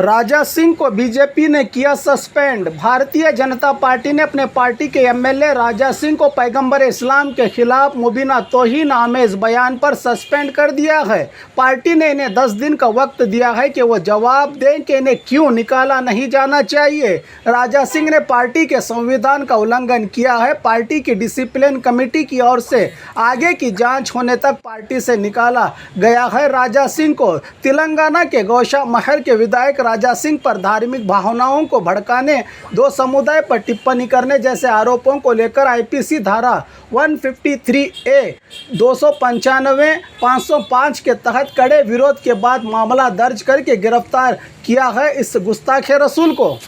राजा सिंह को बीजेपी ने किया सस्पेंड। भारतीय जनता पार्टी ने अपने पार्टी के एमएलए राजा सिंह को पैगंबर इस्लाम के खिलाफ मुबीना तौहीन आमेज बयान पर सस्पेंड कर दिया है। पार्टी ने इन्हें 10 दिन का वक्त दिया है कि वो जवाब दें कि इन्हें क्यों निकाला नहीं जाना चाहिए। राजा सिंह ने पार्टी के संविधान का उल्लंघन किया है। पार्टी की डिसिप्लिन कमेटी की ओर से आगे की जांच होने तक पार्टी से निकाला गया है। राजा सिंह को तेलंगाना के गौशा महल के विधायक राजा सिंह पर धार्मिक भावनाओं को भड़काने, दो समुदाय पर टिप्पणी करने जैसे आरोपों को लेकर आईपीसी धारा 153A, 295, 505 के तहत कड़े विरोध के बाद मामला दर्ज करके गिरफ्तार किया है इस गुस्ताखे रसूल को।